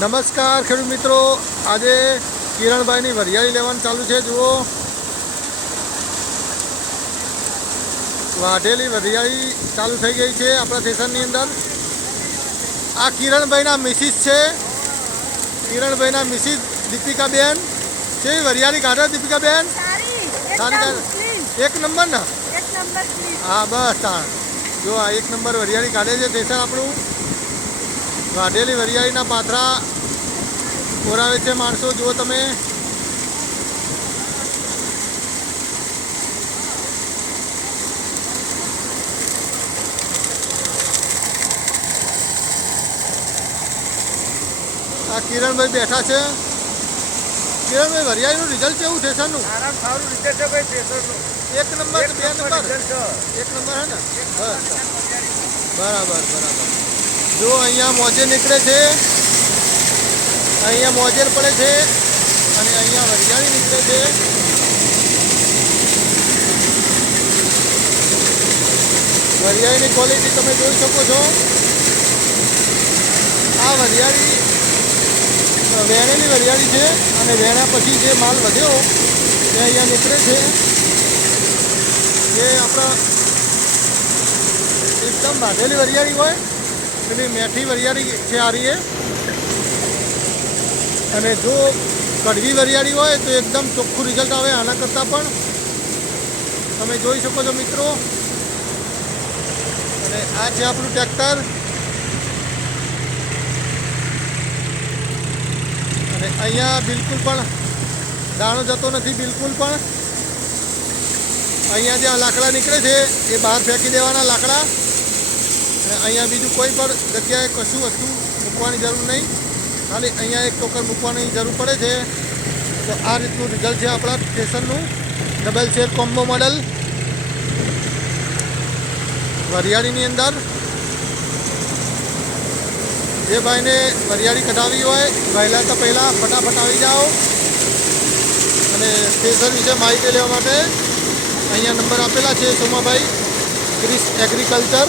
નમસ્કાર ખેડૂત મિત્રો. આજે કિરણભાઈની વરિયાળી લેવાનું ચાલુ છે. જુઓ. વાઢેલી વરિયાળી ચાલુ થઈ ગઈ છે આપણા સેશનની અંદર. આ કિરણભાઈના મિસિસ છે. કિરણભાઈના મિસિસ દીપિકાબેન. છે વરિયાળી કાઢે દીપિકાબેન? સારી. એક નંબર ને. હા બસ તાણ. જો આ એક નંબર વરિયાળી કાઢે છે સ્ટેશન આપણું. વાઢેલી વરિયાળીના પાથરા ઓરાવે છે માણસો. જુઓ તમે. આ કિરણભાઈ બેઠા છે. કિરણભાઈ વરિયાળીનું રિઝલ્ટ કેવું છે સરનું સારું રિઝલ્ટ છે ભાઈ સ્ટેશનનું એક નંબર બે નંબર? એક નંબર હે ને? બરાબર બરાબર. જો અહીંયા મોજે નીકળે છે, અહીંયા મોજેર પડે છે અને અહીંયા વરિયાળી નીકળે છે. વરિયાળીની ક્વોલિટી તમે જોઈ શકો છો. આ વરિયાળી, વેણેલી વરિયાળી છે અને વેણા પછી જે માલ વધ્યો, તે અહીંયા નીકળે છે. એ આપણા એકદમ બાંધેલી વરિયાળી હોય પેલી મેઠી વરિયાળી છે આ રહી. અને જો કડવી વરિયાળી હોય તો એકદમ ચોખ્ખું રિઝલ્ટ આવે આના કરતાં પણ. તમે જોઈ શકો છો મિત્રો. અને આ છે આપણું ટ્રેક્ટર અને અહીંયા બિલકુલ પણ દાણો જતો નથી, બિલકુલ પણ. અહીંયા જે લાકડા નીકળે છે, એ બહાર ફેંકી દેવાના લાકડા. અહીંયા બીજું કોઈ પણ જગ્યાએ કશું વસ્તુ મૂકવાની જરૂર નહીં. ખાલી અહીંયા એક ટોકર મૂકવાની જરૂર પડે છે. તો આ રીતનું રિઝલ્ટ છે આપણા સ્ટેશનનું. Double chair combo model. વરિયાળીની અંદર. જે ભાઈને વરિયાળી કઢાવી હોય, વહેલા તો પહેલાં ફટાફટ આવી જાઓ. અને સ્ટેશન વિશે માહિતી લેવા માટે અહીંયા નંબર આપેલા છે સોમાભાઈ ક્રિસ એગ્રીકલ્ચર.